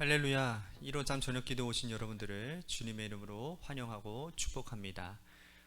할렐루야. 1호잠 저녁기도 오신 여러분들을 주님의 이름으로 환영하고 축복합니다.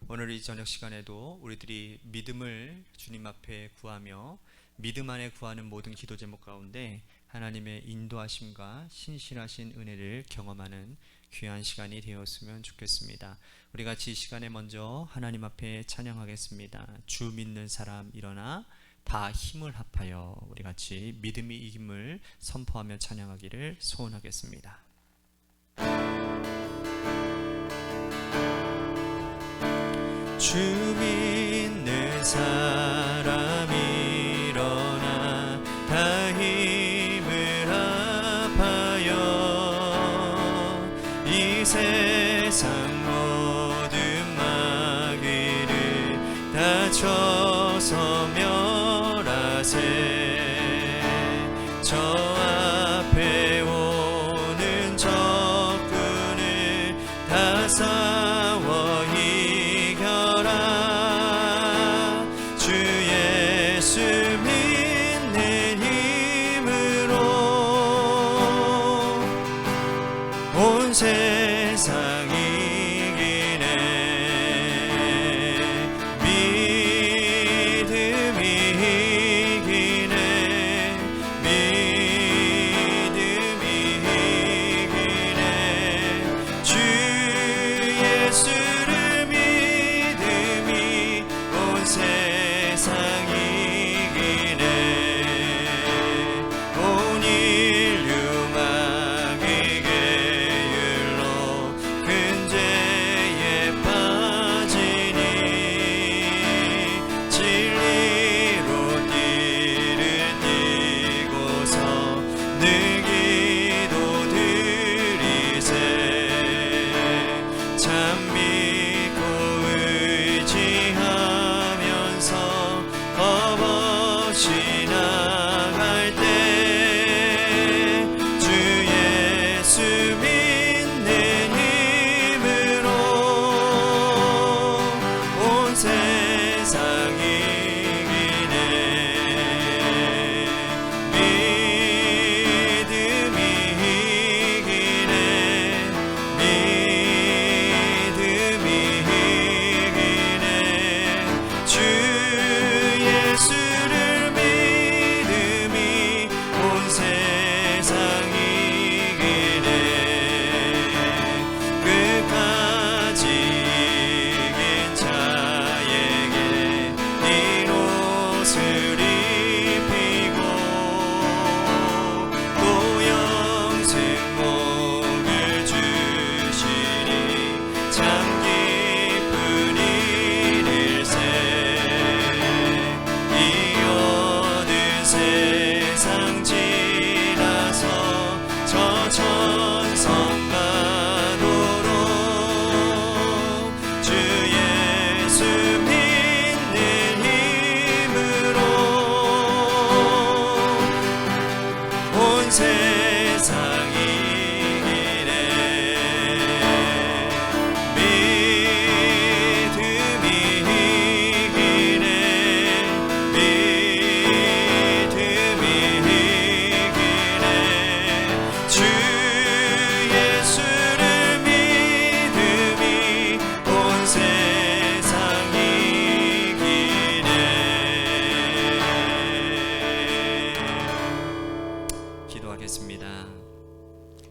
오늘 이 저녁 시간에도 우리들이 믿음을 주님 앞에 구하며 믿음 안에 구하는 모든 기도 제목 가운데 하나님의 인도하심과 신실하신 은혜를 경험하는 귀한 시간이 되었으면 좋겠습니다. 우리 같이 이 시간에 먼저 하나님 앞에 찬양하겠습니다. 주 믿는 사람 일어나 다 힘을 합하여 우리 같이 믿음이 이김을 선포하며 찬양하기를 소원하겠습니다. 주 믿는 사람 일어나 다 힘을 합하여 이 세상 모든 마귀를 다 쳐서며 저 앞에 오는 적군을 다 싸워 이겨라. 주 예수 믿는 힘으로 온 세상 이기네.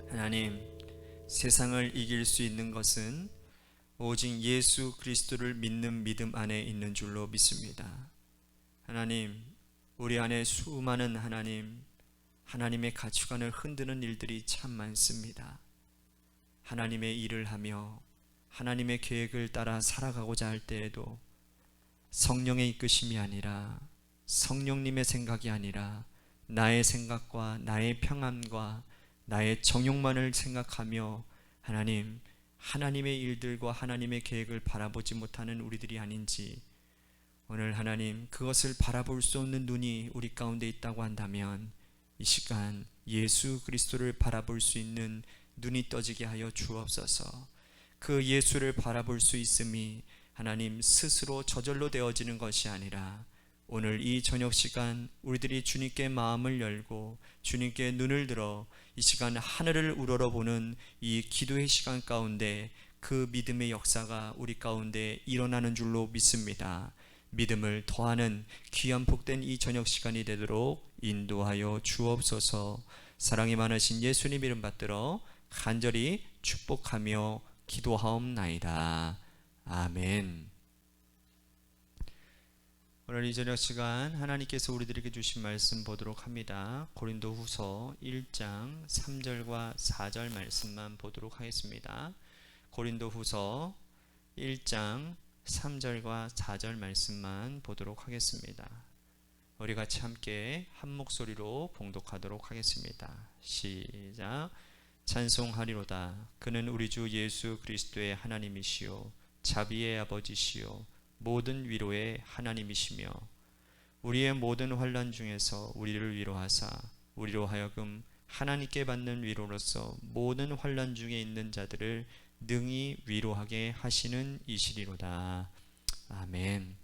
하나님, 세상을 이길 수 있는 것은 오직 예수 그리스도를 믿는 믿음 안에 있는 줄로 믿습니다. 하나님, 우리 안에 수많은 하나님의 가치관을 흔드는 일들이 참 많습니다. 하나님의 일을 하며 하나님의 계획을 따라 살아가고자 할 때에도 성령의 이끄심이 아니라, 성령님의 생각이 아니라 나의 생각과 나의 평안과 나의 정욕만을 생각하며 하나님의 일들과 하나님의 계획을 바라보지 못하는 우리들이 아닌지, 오늘 하나님, 그것을 바라볼 수 없는 눈이 우리 가운데 있다고 한다면 이 시간 예수 그리스도를 바라볼 수 있는 눈이 떠지게 하여 주옵소서. 그 예수를 바라볼 수 있음이 하나님 스스로 저절로 되어지는 것이 아니라 오늘 이 저녁 시간 우리들이 주님께 마음을 열고 주님께 눈을 들어 이 시간 하늘을 우러러보는 이 기도의 시간 가운데 그 믿음의 역사가 우리 가운데 일어나는 줄로 믿습니다. 믿음을 더하는 귀한 복된 이 저녁 시간이 되도록 인도하여 주옵소서. 사랑이 많으신 예수님 이름 받들어 간절히 축복하며 기도하옵나이다. 아멘. 오늘 이 저녁 시간 하나님께서 우리들에게 주신 말씀 보도록 합니다. 고린도후서 1장 3절과 4절 말씀만 보도록 하겠습니다. 고린도후서 1장 3절과 4절 말씀만 보도록 하겠습니다. 우리 같이 함께 한 목소리로 봉독하도록 하겠습니다. 시작. 찬송하리로다. 그는 우리 주 예수 그리스도의 하나님이시요 자비의 아버지시요 모든 위로의 하나님이시며 우리의 모든 환난 중에서 우리를 위로하사 우리로 하여금 하나님께 받는 위로로서 모든 환난 중에 있는 자들을 능히 위로하게 하시는 이시리로다. 아멘.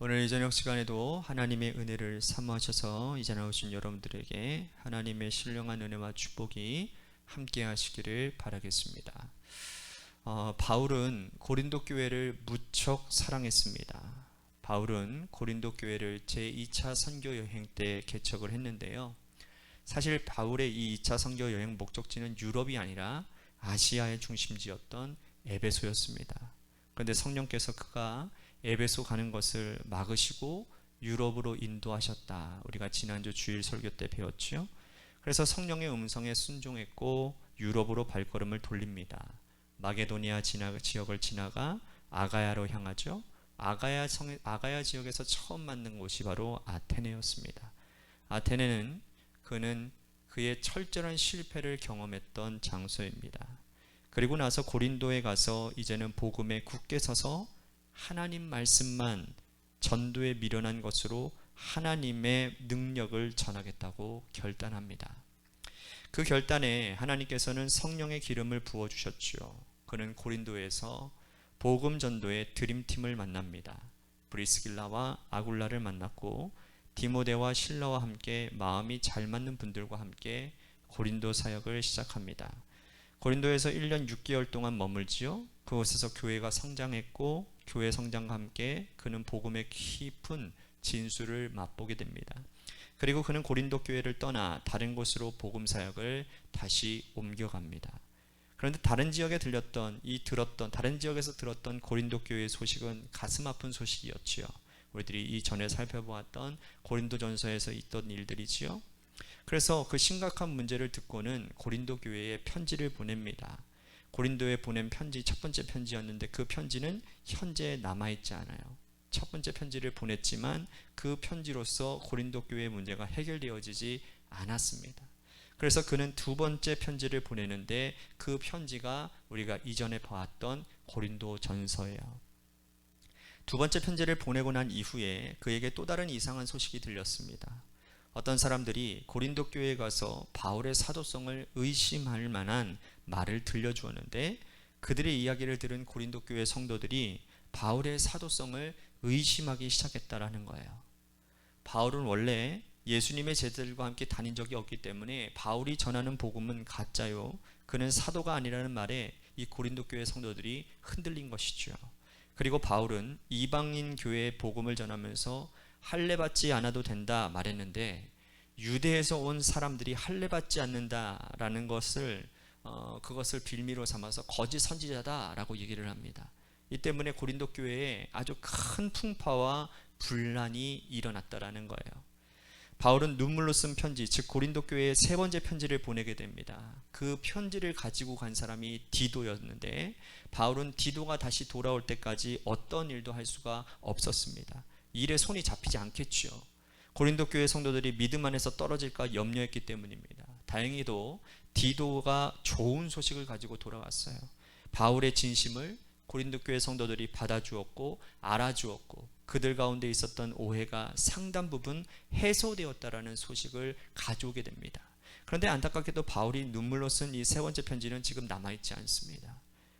오늘 이 저녁 시간에도 하나님의 은혜를 사모하셔서 이 자리에 오신 여러분들에게 하나님의 신령한 은혜와 축복이 함께 하시기를 바라겠습니다. 바울은 고린도 교회를 무척 사랑했습니다. 바울은 고린도 교회를 제2차 선교 여행 때 개척을 했는데요. 사실 바울의 이 2차 선교 여행 목적지는 유럽이 아니라 아시아의 중심지였던 에베소였습니다. 그런데 성령께서 그가 에베소 가는 것을 막으시고 유럽으로 인도하셨다. 우리가 지난주 주일 설교 때 배웠죠. 그래서 성령의 음성에 순종했고 유럽으로 발걸음을 돌립니다. 마게도니아 지역을 지나가 아가야로 향하죠. 아가야 지역에서 처음 만난 곳이 바로 아테네였습니다. 아테네는 그는 그의 철저한 실패를 경험했던 장소입니다. 그리고 나서 고린도에 가서 이제는 복음에 굳게 서서 하나님 말씀만 전도에 미련한 것으로 하나님의 능력을 전하겠다고 결단합니다. 그 결단에 하나님께서는 성령의 기름을 부어주셨죠. 그는 고린도에서 복음 전도의 드림팀을 만납니다. 브리스길라와 아굴라를 만났고 디모데와 실라와 함께 마음이 잘 맞는 분들과 함께 고린도 사역을 시작합니다. 고린도에서 1년 6개월 동안 머물지요. 그곳에서 교회가 성장했고 교회 성장과 함께 그는 복음의 깊은 진수를 맛보게 됩니다. 그리고 그는 고린도 교회를 떠나 다른 곳으로 복음 사역을 다시 옮겨갑니다. 그런데 다른 지역에서 들었던 고린도 교회의 소식은 가슴 아픈 소식이었지요. 우리들이 이전에 살펴보았던 고린도전서에서 있던 일들이지요. 그래서 그 심각한 문제를 듣고는 고린도 교회에 편지를 보냅니다. 고린도에 보낸 편지, 첫 번째 편지였는데 그 편지는 현재 남아있지 않아요. 첫 번째 편지를 보냈지만 그 편지로서 고린도 교회의 문제가 해결되어지지 않았습니다. 그래서 그는 두 번째 편지를 보내는데 그 편지가 우리가 이전에 보았던 고린도 전서예요. 두 번째 편지를 보내고 난 이후에 그에게 또 다른 이상한 소식이 들렸습니다. 어떤 사람들이 고린도 교회에 가서 바울의 사도성을 의심할 만한 말을 들려주었는데 그들의 이야기를 들은 고린도 교회 성도들이 바울의 사도성을 의심하기 시작했다라는 거예요. 바울은 원래 예수님의 제자들과 함께 다닌 적이 없기 때문에 바울이 전하는 복음은 가짜요. 그는 사도가 아니라는 말에 이 고린도 교회 성도들이 흔들린 것이죠. 그리고 바울은 이방인 교회에 복음을 전하면서 할례받지 않아도 된다 말했는데 유대에서 온 사람들이 할례받지 않는다라는 것을 그것을 빌미로 삼아서 거짓 선지자다라고 얘기를 합니다. 이 때문에 고린도 교회에 아주 큰 풍파와 분란이 일어났다라는 거예요. 바울은 눈물로 쓴 편지, 즉 고린도 교회에 세 번째 편지를 보내게 됩니다. 그 편지를 가지고 간 사람이 디도였는데 바울은 디도가 다시 돌아올 때까지 어떤 일도 할 수가 없었습니다. 일에 손이 잡히지 않겠죠. 고린도 교회 성도들이 믿음 안에서 떨어질까 염려했기 때문입니다. 다행히도 디도가 좋은 소식을 가지고 돌아왔어요. 바울의 진심을 고린도 교회 성도들이 받아주었고 알아주었고 그들 가운데 있었던 오해가 상당 부분 해소되었다라는 소식을 가져오게 됩니다. 그런데 안타깝게도 바울이 눈물로 쓴 이 세 번째 편지는 지금 남아있지 않습니다.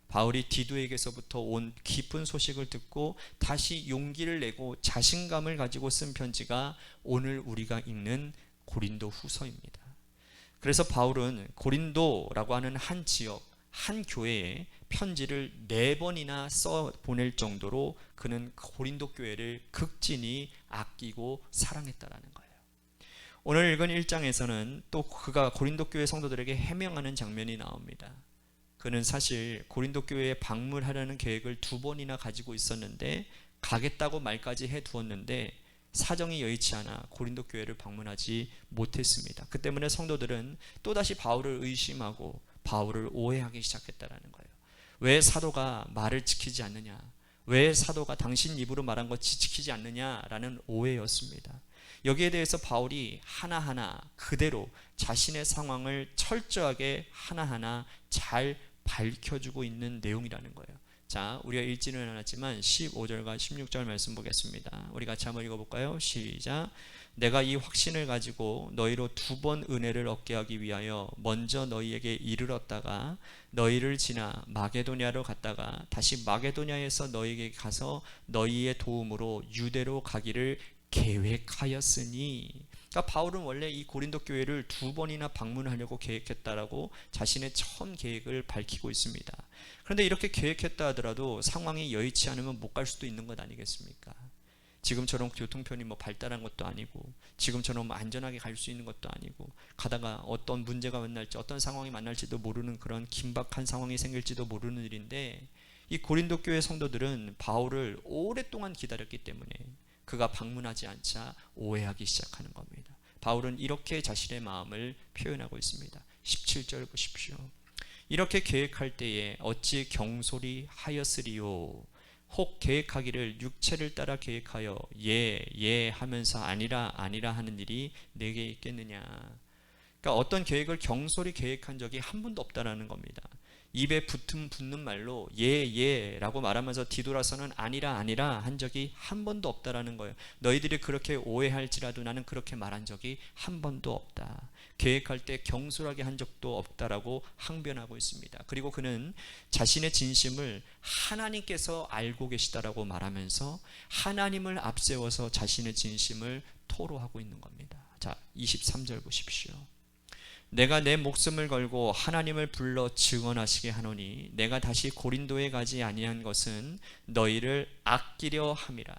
바울이 디도에게서부터 온 깊은 소식을 듣고 다시 용기를 내고 자신감을 가지고 쓴 편지가 오늘 우리가 읽는 고린도 후서입니다. 그래서 바울은 고린도라고 하는 한 지역, 한 교회에 편지를 4번이나 써 보낼 정도로 그는 고린도 교회를 극진히 아끼고 사랑했다라는 거예요. 오늘 읽은 1장에서는 또 그가 고린도 교회 성도들에게 해명하는 장면이 나옵니다. 그는 사실 고린도 교회에 방문하려는 계획을 2번이나 가지고 있었는데 가겠다고 말까지 해두었는데 사정이 여의치 않아 고린도 교회를 방문하지 못했습니다. 그 때문에 성도들은 또다시 바울을 의심하고 바울을 오해하기 시작했다는 거예요. 왜 사도가 말을 지키지 않느냐? 왜 사도가 당신 입으로 말한 것 지키지 않느냐라는 오해였습니다. 여기에 대해서 바울이 하나하나 그대로 자신의 상황을 철저하게 하나하나 잘 밝혀주고 있는 내용이라는 거예요. 자, 우리가 읽지는 않았지만 15절과 16절 말씀 보겠습니다. 우리 같이 한번 읽어볼까요? 시작. 내가 이 확신을 가지고 너희로 2번 은혜를 얻게 하기 위하여 먼저 너희에게 이르렀다가 너희를 지나 마게도냐로 갔다가 다시 마게도냐에서 너희에게 가서 너희의 도움으로 유대로 가기를 계획하였으니. 그러니까 바울은 원래 이 고린도 교회를 2번이나 방문하려고 계획했다라고 자신의 처음 계획을 밝히고 있습니다. 그런데 이렇게 계획했다 하더라도 상황이 여의치 않으면 못 갈 수도 있는 것 아니겠습니까? 지금처럼 교통편이 발달한 것도 아니고 지금처럼 안전하게 갈 수 있는 것도 아니고 가다가 어떤 문제가 만날지 어떤 상황이 만날지도 모르는 그런 긴박한 상황이 생길지도 모르는 일인데 이 고린도 교회 성도들은 바울을 오랫동안 기다렸기 때문에 그가 방문하지 않자 오해하기 시작하는 겁니다. 바울은 이렇게 자신의 마음을 표현하고 있습니다. 17절 보십시오. 이렇게 계획할 때에 어찌 경솔히 하였으리요. 혹 계획하기를 육체를 따라 계획하여 예 하면서 아니라 하는 일이 내게 있겠느냐. 그러니까 어떤 계획을 경솔히 계획한 적이 한 번도 없다라는 겁니다. 입에 붙는 말로 예라고 말하면서 뒤돌아서는 아니라 한 적이 한 번도 없다라는 거예요. 너희들이 그렇게 오해할지라도 나는 그렇게 말한 적이 한 번도 없다. 계획할 때 경솔하게 한 적도 없다라고 항변하고 있습니다. 그리고 그는 자신의 진심을 하나님께서 알고 계시다라고 말하면서 하나님을 앞세워서 자신의 진심을 토로하고 있는 겁니다. 자, 23절 보십시오. 내가 내 목숨을 걸고 하나님을 불러 증언하시게 하노니 내가 다시 고린도에 가지 아니한 것은 너희를 아끼려 함이라.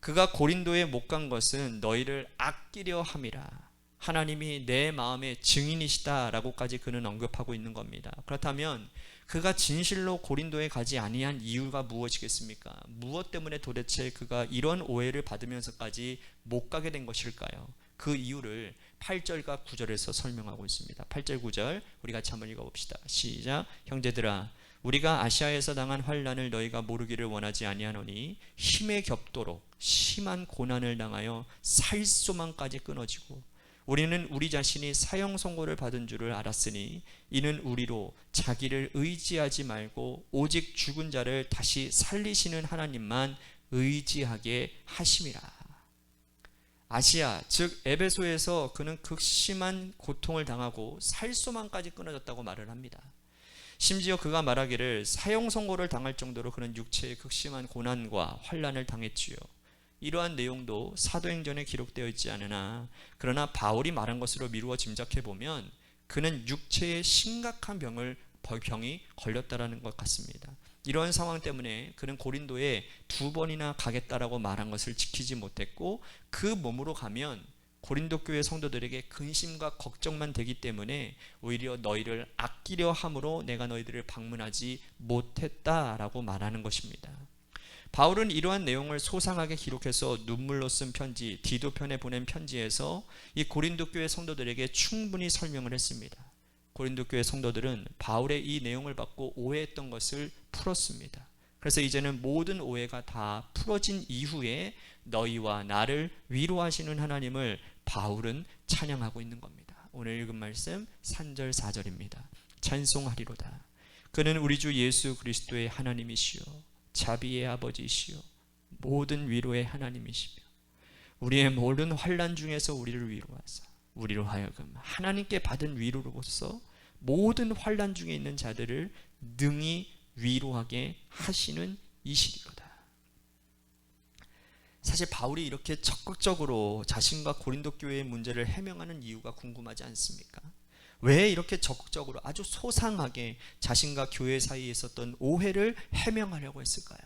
그가 고린도에 못 간 것은 너희를 아끼려 함이라. 하나님이 내 마음의 증인이시다라고까지 그는 언급하고 있는 겁니다. 그렇다면 그가 진실로 고린도에 가지 아니한 이유가 무엇이겠습니까? 무엇 때문에 도대체 그가 이런 오해를 받으면서까지 못 가게 된 것일까요? 그 이유를 8절과 9절에서 설명하고 있습니다. 8절 9절 우리 같이 한번 읽어봅시다. 시작. 형제들아 우리가 아시아에서 당한 환난을 너희가 모르기를 원하지 아니하노니 힘에 겹도록 심한 고난을 당하여 살소망까지 끊어지고 우리는 우리 자신이 사형 선고를 받은 줄을 알았으니 이는 우리로 자기를 의지하지 말고 오직 죽은 자를 다시 살리시는 하나님만 의지하게 하심이라. 아시아 즉 에베소에서 그는 극심한 고통을 당하고 살소망까지 끊어졌다고 말을 합니다. 심지어 그가 말하기를 사형 선고를 당할 정도로 그는 육체의 극심한 고난과 환난을 당했지요. 이러한 내용도 사도행전에 기록되어 있지 않으나 그러나 바울이 말한 것으로 미루어 짐작해 보면 그는 육체의 심각한 병이 걸렸다라는 것 같습니다. 이러한 상황 때문에 그는 고린도에 2번이나 가겠다라고 말한 것을 지키지 못했고 그 몸으로 가면 고린도 교회 성도들에게 근심과 걱정만 되기 때문에 오히려 너희를 아끼려 함으로 내가 너희들을 방문하지 못했다라고 말하는 것입니다. 바울은 이러한 내용을 소상하게 기록해서 눈물로 쓴 편지 디도편에 보낸 편지에서 이 고린도 교회 성도들에게 충분히 설명을 했습니다. 고린도 교회 성도들은 바울의 이 내용을 받고 오해했던 것을 풀었습니다. 그래서 이제는 모든 오해가 다 풀어진 이후에 너희와 나를 위로하시는 하나님을 바울은 찬양하고 있는 겁니다. 오늘 읽은 말씀 3절 4절입니다. 찬송하리로다. 그는 우리 주 예수 그리스도의 하나님이시요 자비의 아버지시요 모든 위로의 하나님이시며 우리의 모든 환난 중에서 우리를 위로하사 우리로 하여금 하나님께 받은 위로로서 모든 환난 중에 있는 자들을 능히 위로하게 하시는 이시리로다. 사실 바울이 이렇게 적극적으로 자신과 고린도 교회의 문제를 해명하는 이유가 궁금하지 않습니까? 왜 이렇게 적극적으로 아주 소상하게 자신과 교회 사이에 있었던 오해를 해명하려고 했을까요?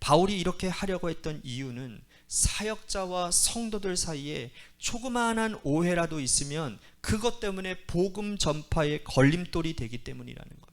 바울이 이렇게 하려고 했던 이유는 사역자와 성도들 사이에 조그마한 오해라도 있으면 그것 때문에 복음 전파의 걸림돌이 되기 때문이라는 겁니다.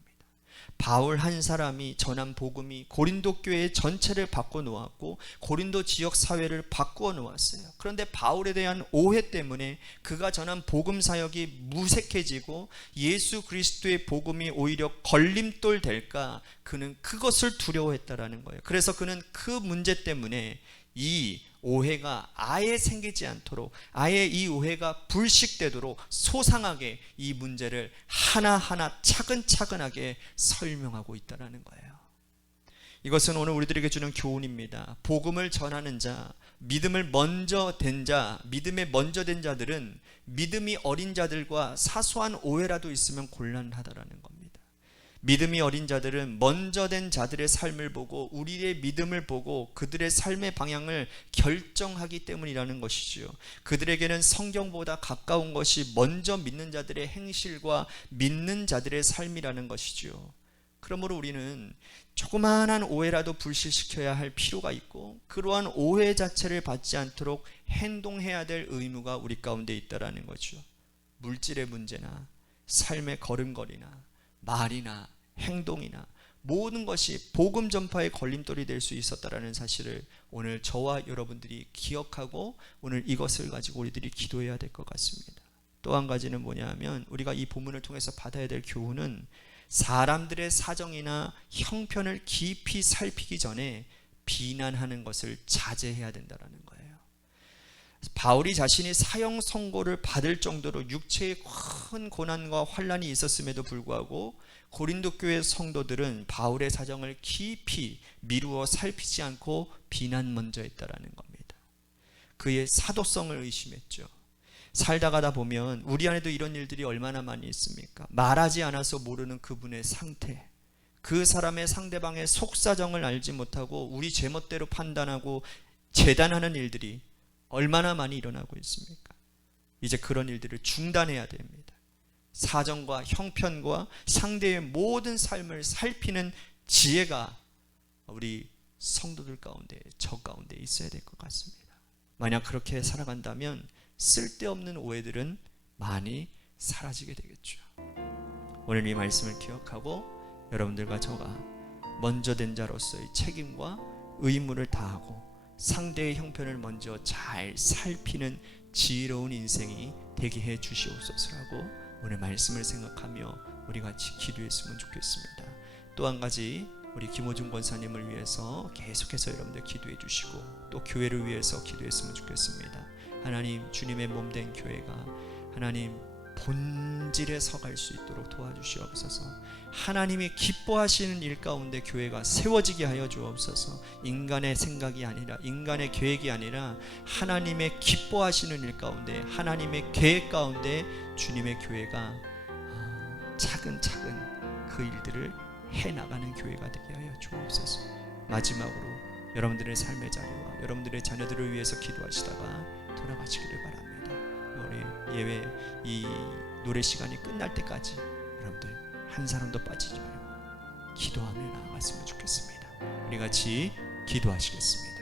바울 한 사람이 전한 복음이 고린도 교회 전체를 바꿔 놓았고 고린도 지역 사회를 바꾸어 놓았어요. 그런데 바울에 대한 오해 때문에 그가 전한 복음 사역이 무색해지고 예수 그리스도의 복음이 오히려 걸림돌 될까, 그는 그것을 두려워했다라는 거예요. 그래서 그는 그 문제 때문에 이 오해가 아예 생기지 않도록, 아예 이 오해가 불식되도록 소상하게 이 문제를 하나하나 차근차근하게 설명하고 있다는 거예요. 이것은 오늘 우리들에게 주는 교훈입니다. 복음을 전하는 자, 믿음을 먼저 된 자, 믿음에 먼저 된 자들은 믿음이 어린 자들과 사소한 오해라도 있으면 곤란하다라는 겁니다. 믿음이 어린 자들은 먼저 된 자들의 삶을 보고 우리의 믿음을 보고 그들의 삶의 방향을 결정하기 때문이라는 것이지요. 그들에게는 성경보다 가까운 것이 먼저 믿는 자들의 행실과 믿는 자들의 삶이라는 것이지요. 그러므로 우리는 조그마한 오해라도 불식시켜야 할 필요가 있고, 그러한 오해 자체를 받지 않도록 행동해야 될 의무가 우리 가운데 있다라는 거죠. 물질의 문제나 삶의 걸음걸이나 말이나 행동이나 모든 것이 복음 전파의 걸림돌이 될 수 있었다라는 사실을 오늘 저와 여러분들이 기억하고 오늘 이것을 가지고 우리들이 기도해야 될 것 같습니다. 또 한 가지는 뭐냐면, 우리가 이 본문을 통해서 받아야 될 교훈은 사람들의 사정이나 형편을 깊이 살피기 전에 비난하는 것을 자제해야 된다는 거예요. 바울이 자신이 사형 선고를 받을 정도로 육체의 큰 고난과 환난이 있었음에도 불구하고 고린도 교회 성도들은 바울의 사정을 깊이 미루어 살피지 않고 비난 먼저 했다라는 겁니다. 그의 사도성을 의심했죠. 살다 가다 보면 우리 안에도 이런 일들이 얼마나 많이 있습니까? 말하지 않아서 모르는 그분의 상태, 그 사람의 상대방의 속사정을 알지 못하고 우리 제멋대로 판단하고 재단하는 일들이 얼마나 많이 일어나고 있습니까? 이제 그런 일들을 중단해야 됩니다. 사정과 형편과 상대의 모든 삶을 살피는 지혜가 우리 성도들 가운데, 저 가운데 있어야 될 것 같습니다. 만약 그렇게 살아간다면 쓸데없는 오해들은 많이 사라지게 되겠죠. 오늘 이 말씀을 기억하고 여러분들과 저가 먼저 된 자로서의 책임과 의무를 다하고 상대의 형편을 먼저 잘 살피는 지혜로운 인생이 되게 해 주시옵소서라고 오늘 말씀을 생각하며 우리 같이 기도했으면 좋겠습니다. 또 한 가지, 우리 김호중 권사님을 위해서 계속해서 여러분들 기도해 주시고 또 교회를 위해서 기도했으면 좋겠습니다. 하나님, 주님의 몸된 교회가 하나님 본질에 서갈 수 있도록 도와주시옵소서. 하나님이 기뻐하시는 일 가운데 교회가 세워지게 하여 주옵소서. 인간의 생각이 아니라, 인간의 계획이 아니라 하나님의 기뻐하시는 일 가운데, 하나님의 계획 가운데 주님의 교회가 차근차근 그 일들을 해나가는 교회가 되게 하여 주옵소서. 마지막으로 여러분들의 삶의 자리와 여러분들의 자녀들을 위해서 기도하시다가 돌아가시기를 바랍니다. 우리 예배 이 노래 시간이 끝날 때까지 여러분들 한 사람도 빠지지 말고 기도하며 나아갔으면 좋겠습니다. 우리 같이 기도하시겠습니다.